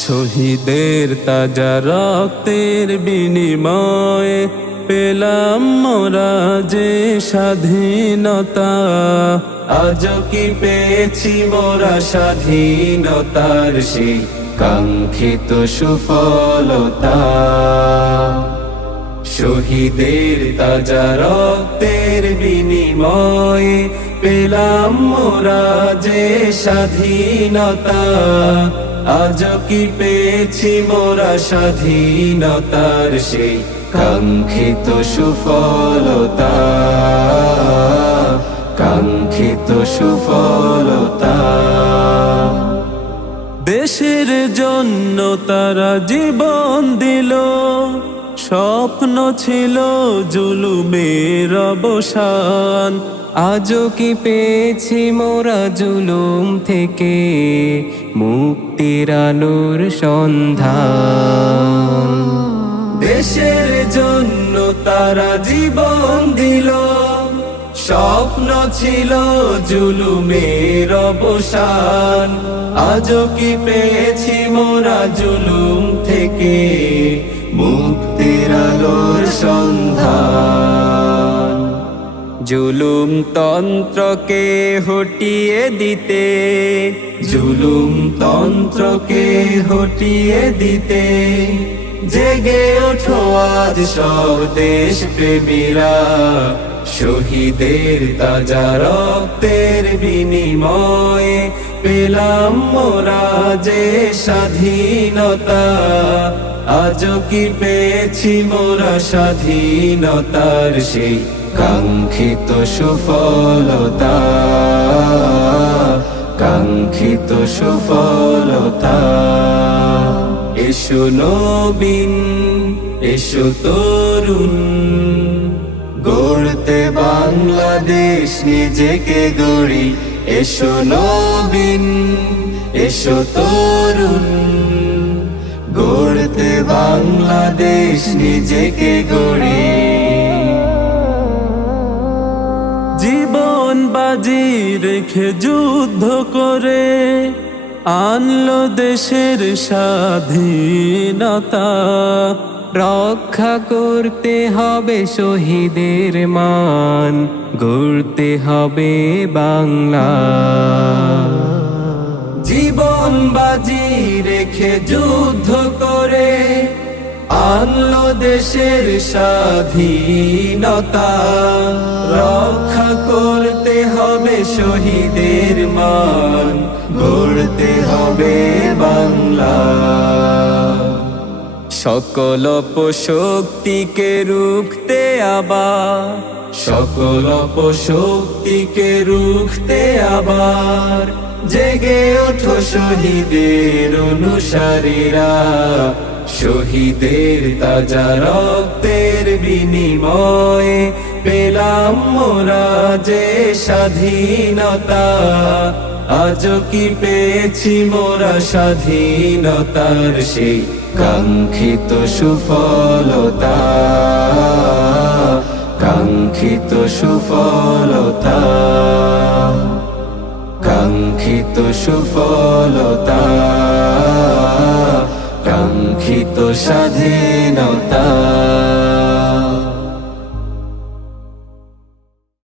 শহীদের তাজা রক্তের বিনিময়ে পেলাম মোরা যে স্বাধীনতা। আজ কি পেয়েছি মোরা স্বাধীনতার সেই কাঙ্ক্ষিত সুফলতা। শহীদের তাজা রক্তের বিনিময়ে পেলাম মোরা যে স্বাধীনতা। আজ কি পেয়েছি মোরা স্বাধীনতার সেই কাঙ্ক্ষিত সুফলতা? কাঙ্ক্ষিত সুফলতা। দেশের জন্য তারা জীবন দিল। স্বপ্ন ছিল জুলুমের অবসান। আজও কি পেয়েছি মোরা জুলুম থেকে? মুক্তির আলোর সন্ধান। দেশের জন্য তারা জীবন দিল। স্বপ্ন ছিল জুলুমের অবসান। আজও কি পেয়েছি মোরা জুলুম থেকে? মুক্তির আলোর সন্ধান। জুলুম তন্ত্রকে হটিয়ে দিতে। জুলুম তন্ত্রকে হটিয়ে দিতে। জেগে ওঠো আজ সব দেশ প্রেমীরা শহীদের তাজা রক্তের বিনিময়ে পেলাম মোরা যে স্বাধীনতা। আজ কি পেয়েছি মোরা স্বাধীনতার সেই কাঙ্ক্ষিত সুফলতা? কাঙ্ক্ষিত সুফলতা। এসো নবীন, এসো তরুণ, গড়তে বাংলাদেশ নিজেকে গড়ি। এসো নবীন, এসো তরুণ, গড়তে বাংলাদেশ নিজেকে গড়ি। জীবন বাজি রেখে যুদ্ধ করে আনলো দেশের স্বাধীনতা। রক্ষা করতে হবে শহীদের মান, গড়তে হবে বাংলা। জীবন বাজি রেখে যুদ্ধ করে আনলো দেশের স্বাধীনতা। রক্ষা করতে হবে শহীদের মান গড়তে হবে বাংলা। সকল শক্তিকে রুখতে আবার, সকল শক্তিকে রুখতে আবার, জেগে ওঠো শহীদের অনুসারীরা। শহীদের তাজা রক্তের বিনিময়ে পেলাম মোরা যে স্বাধীনতা। আজ কি পেয়েছি মোরা স্বাধীনতার সেই কাঙ্ক্ষিত সুফলতা? কাঙ্ক্ষিত সুফলতা। কাঙ্ক্ষিত সুফলতা। কাঙ্ক্ষিত স্বাধীনতা।